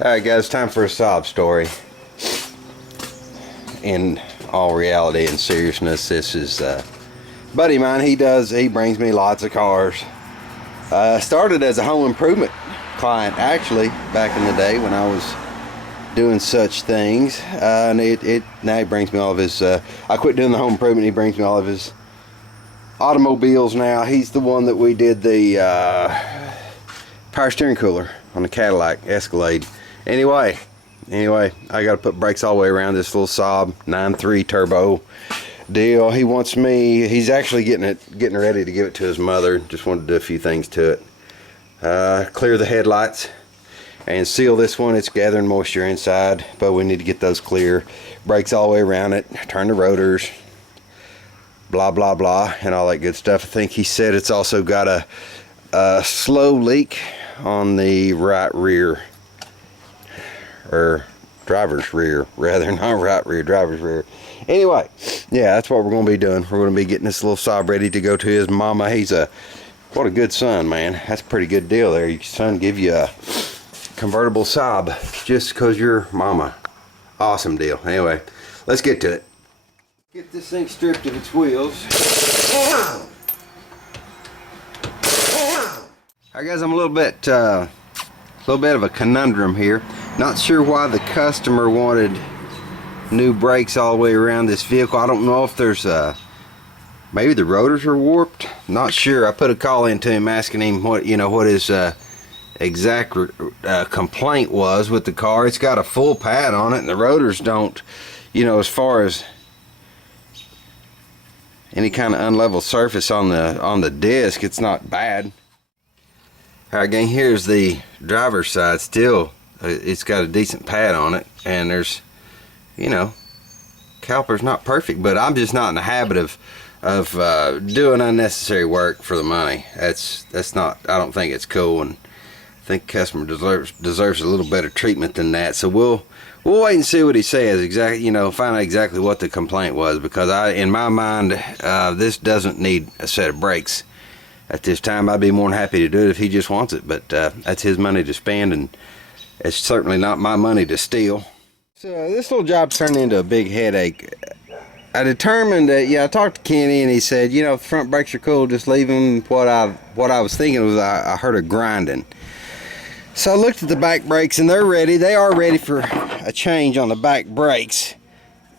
Alright guys, time for a sob story. In all reality and seriousness, this is a buddy of mine. He brings me lots of cars. Started as a home improvement client actually back in the day when I was doing such things, and now he brings me all of his I quit doing the home improvement. He brings me all of his automobiles now. He's the one that we did the power steering cooler on the Cadillac Escalade. Anyway, I got to put brakes all the way around this little Saab 9.3 turbo deal. He wants me, he's actually getting ready to give it to his mother. Just wanted to do a few things to it. Clear the headlights and seal this one. It's gathering moisture inside, but we need to get those clear. Brakes all the way around it, turn the rotors, blah blah blah, and all that good stuff. I think he said it's also got a slow leak on the right rear, or driver's rear rather, not right rear, driver's rear. Anyway, yeah, that's what we're going to be doing. We're going to be getting this little Saab ready to go to his mama. What a good son, man. That's a pretty good deal there. Your son give you a convertible Saab just because you're mama. Awesome deal. Anyway, let's get to it. Get this thing stripped of its wheels. Alright guys, I'm a little bit of a conundrum here. Not sure why the customer wanted new brakes all the way around this vehicle. I don't know if there's maybe the rotors are warped. Not sure. I put a call into him asking him what his exact complaint was with the car. It's got a full pad on it, and the rotors don't, as far as any kind of unlevel surface on the disc, it's not bad. Alright gang, here's the driver's side. Still, it's got a decent pad on it, and there's, caliper's not perfect, but I'm just not in the habit of doing unnecessary work for the money. That's not, I don't think it's cool, and I think the customer deserves a little better treatment than that. So we'll wait and see what he says exactly, find out exactly what the complaint was, because in my mind, this doesn't need a set of brakes at this time. I'd be more than happy to do it if he just wants it, but that's his money to spend, and it's certainly not my money to steal. So this little job turned into a big headache. I determined that, I talked to Kenny, and he said, front brakes are cool, just leave them. What I was thinking was I heard a grinding. So I looked at the back brakes, and they're ready. They are ready for a change on the back brakes.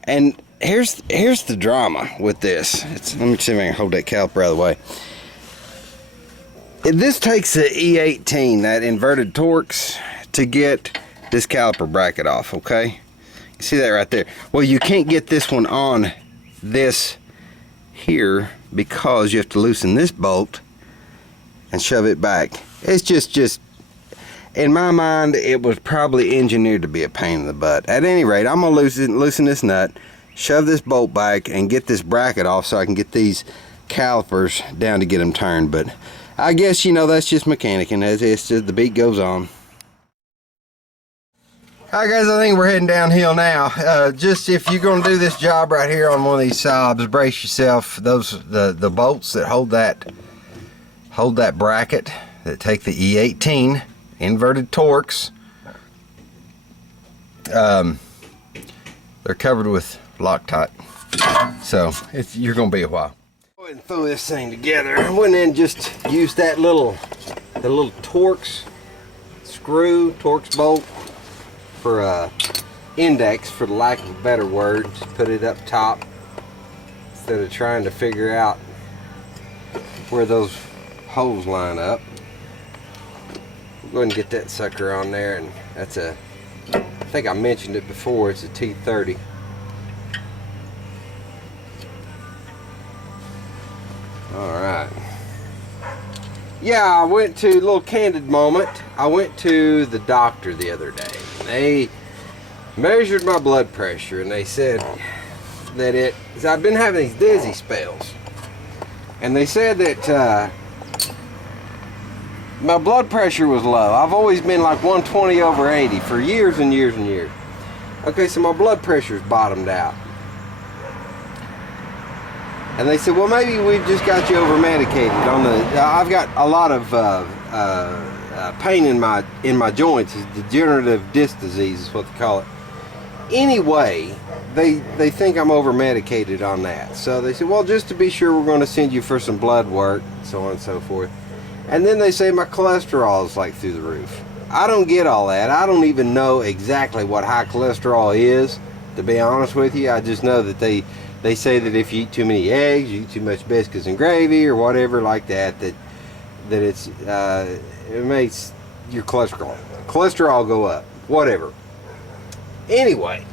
And here's the drama with this. Let me see if I can hold that caliper out of the way. This takes the E18, that inverted Torx, to get this caliper bracket off, okay? You see that right there? Well, you can't get this one on this here because you have to loosen this bolt and shove it back. It's just in my mind, it was probably engineered to be a pain in the butt. At any rate, I'm gonna loosen this nut, shove this bolt back, and get this bracket off so I can get these calipers down to get them turned. But I guess, that's just mechanicking. It's just, the beat goes on. Alright guys, I think we're heading downhill now. Just if you're going to do this job right here on one of these Saabs, brace yourself. The bolts that hold that bracket, that take the E18 inverted Torx, they're covered with Loctite, so you're going to be a while. Go ahead and throw this thing together. I went in and just used the little Torx screw, Torx bolt for index, for the lack of a better word. Just put it up top instead of trying to figure out where those holes line up. We'll go ahead and get that sucker on there, and that's I think I mentioned it before, it's a T30. Alright. Yeah, I went to, a little candid moment, I went to the doctor the other day. They measured my blood pressure, and they said that I've been having these dizzy spells. And they said that my blood pressure was low. I've always been like 120/80 for years and years and years. Okay, so my blood pressure's bottomed out. And they said, well, maybe we've just got you over medicated on the, I've got a lot of pain in my joints. Is degenerative disc disease is what they call it. Anyway, they think I'm over medicated on that, so they said, well, just to be sure, we're going to send you for some blood work, so on and so forth. And then they say my cholesterol is like through the roof. I don't get all that. I don't even know exactly what high cholesterol is, to be honest with you. I just know that they say that if you eat too many eggs, you eat too much biscuits and gravy or whatever like that, that it's it makes your cholesterol go up, whatever. Anyway,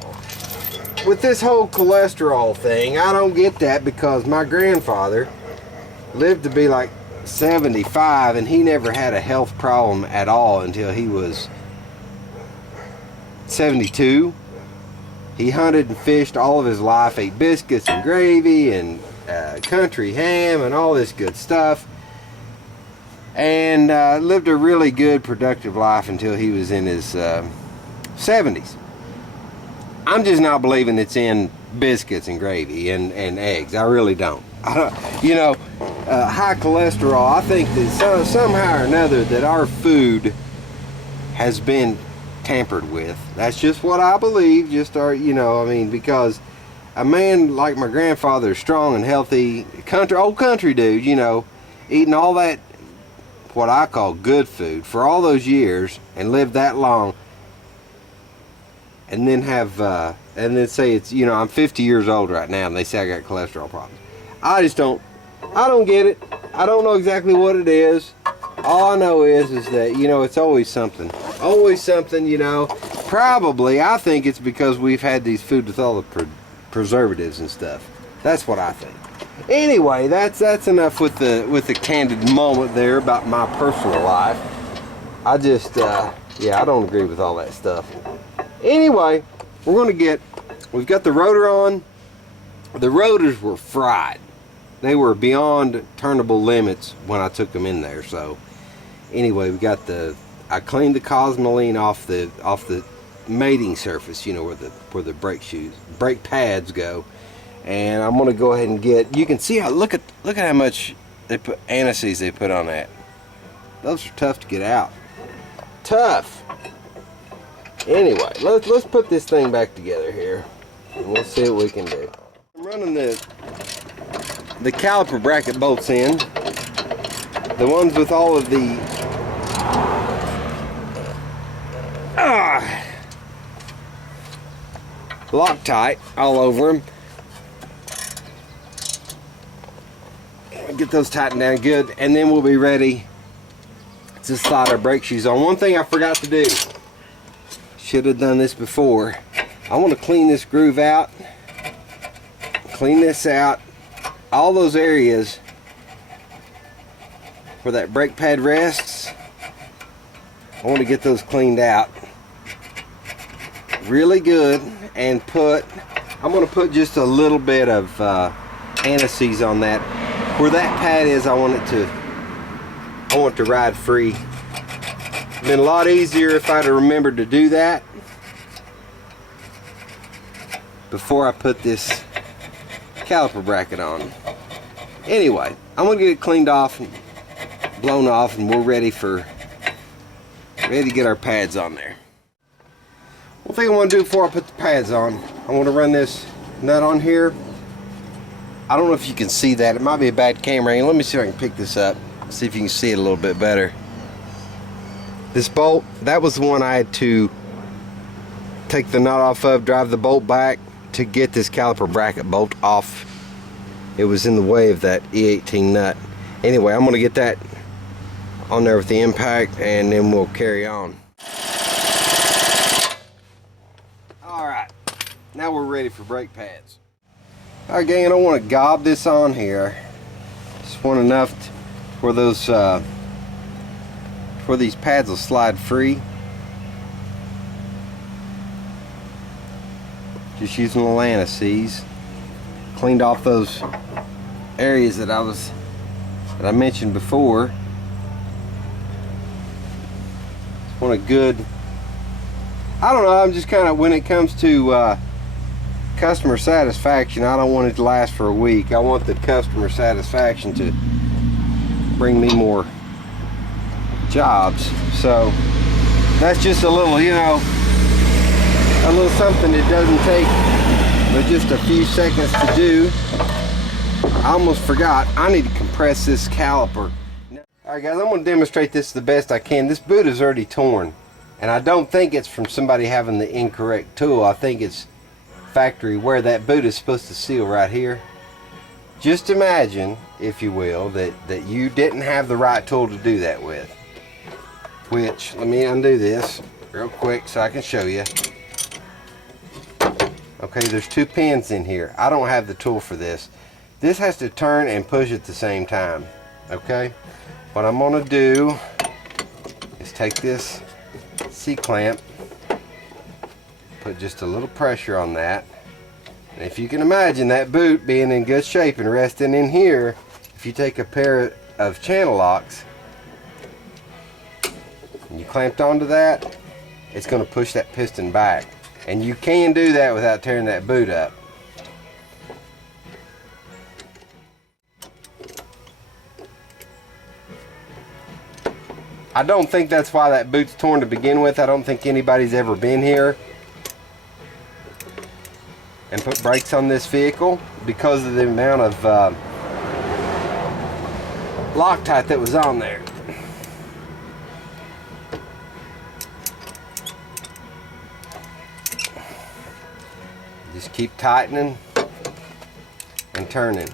with this whole cholesterol thing, I don't get that, because my grandfather lived to be like 75, and he never had a health problem at all until he was 72. He hunted and fished all of his life, ate biscuits and gravy and country ham and all this good stuff, and lived a really good, productive life until he was in his 70s. I'm just not believing it's in biscuits and gravy and eggs. I really don't. High cholesterol, I think that somehow or another that our food has been tampered with. That's just what I believe. Because a man like my grandfather is strong and healthy, old country dude, eating all that, what I call good food, for all those years and lived that long, and then say it's, I'm 50 years old right now and they say I got cholesterol problems. I don't get it. I don't know exactly what it is. All I know is that, it's always something. Always something, Probably, I think it's because we've had these food with all the preservatives and stuff. That's what I think. Anyway, that's enough with the candid moment there about my personal life. I just, I don't agree with all that stuff. Anyway, we've got the rotor on. The rotors were fried. They were beyond turnable limits when I took them in there. So anyway, I cleaned the cosmoline off the mating surface, where the brake pads go. And I'm gonna go ahead and you can see look at how much anti-seize they put on that. Those are tough to get out. Tough. Anyway, let's put this thing back together here, and we'll see what we can do. I'm running the caliper bracket bolts in, the ones with all of the Loctite all over them. Get those tightened down good, and then we'll be ready to slide our brake shoes on. One thing I forgot to do, should have done this before. I want to clean this groove out, clean this out, all those areas where that brake pad rests. I want to get those cleaned out really good, and I'm going to put just a little bit of anti-seize on that. Where that pad is, I want it to ride free. It'd been a lot easier if I'd have remembered to do that before I put this caliper bracket on. Anyway, I'm gonna get it cleaned off and blown off, and we're ready to get our pads on there. One thing I want to do before I put the pads on, I want to run this nut on here. I don't know if you can see that. It might be a bad camera angle. Let me see if I can pick this up, see if you can see it a little bit better. This bolt, that was the one I had to take the nut off of, drive the bolt back to get this caliper bracket bolt off. It was in the way of that E18 nut. Anyway, I'm going to get that on there with the impact, and then we'll carry on. Alright, now we're ready for brake pads. Alright gang, I don't want to gob this on here. Just want enough for those for these pads will slide free. Just using a little anti-seize. Cleaned off those areas that I mentioned before. Just want a good, I don't know, I'm just kind of, when it comes to customer satisfaction, I don't want it to last for a week. I want the customer satisfaction to bring me more jobs. So that's just a little, you know, a little something that doesn't take but just a few seconds to do. I almost forgot, I need to compress this caliper. Alright guys, I'm going to demonstrate this the best I can. This boot is already torn, and I don't think it's from somebody having the incorrect tool. I think it's factory where that boot is supposed to seal right here. Just imagine, if you will, that you didn't have the right tool to do that with. Which, let me undo this real quick so I can show you. Okay, there's 2 pins in here. I don't have the tool for this. This has to turn and push at the same time. Okay, what I'm going to do is take this C-clamp, put just a little pressure on that, and if you can imagine that boot being in good shape and resting in here, if you take a pair of channel locks and you clamped onto that, it's going to push that piston back. And you can do that without tearing that boot up. I don't think that's why that boot's torn to begin with. I don't think anybody's ever been here and put brakes on this vehicle because of the amount of Loctite that was on there. Just keep tightening and turning.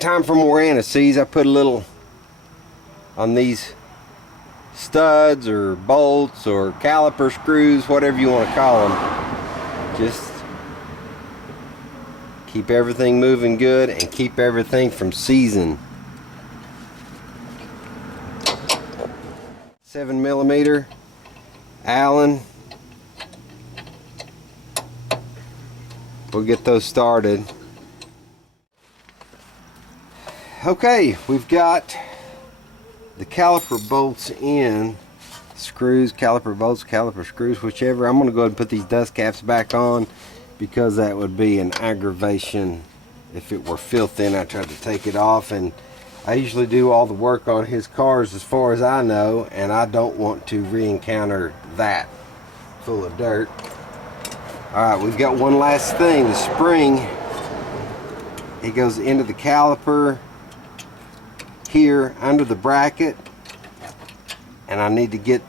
Time for more anti-seize. I put a little on these studs or bolts or caliper screws, whatever you want to call them. Just keep everything moving good and keep everything from seizing. 7mm Allen. We'll get those started. Okay, we've got the caliper bolts in. Screws, caliper bolts, caliper screws, whichever. I'm going to go ahead and put these dust caps back on because that would be an aggravation if it were filthy and I tried to take it off. And I usually do all the work on his cars as far as I know, and I don't want to re-encounter that full of dirt. Alright, we've got one last thing. The spring, it goes into the caliper here under the bracket, and I need to get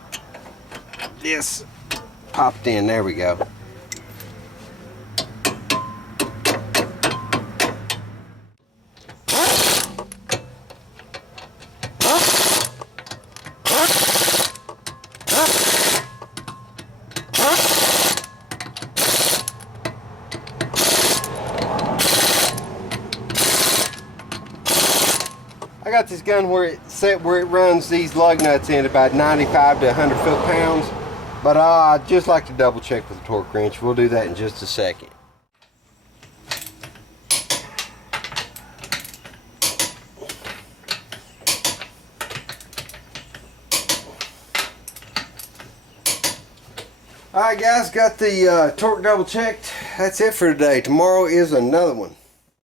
this popped in. There we go. I got this gun where it's set where it runs these lug nuts in about 95 to 100 foot-pounds, but I'd just like to double check with a torque wrench. We'll do that in just a second. Alright guys, got the torque double checked. That's it for today. Tomorrow is another one.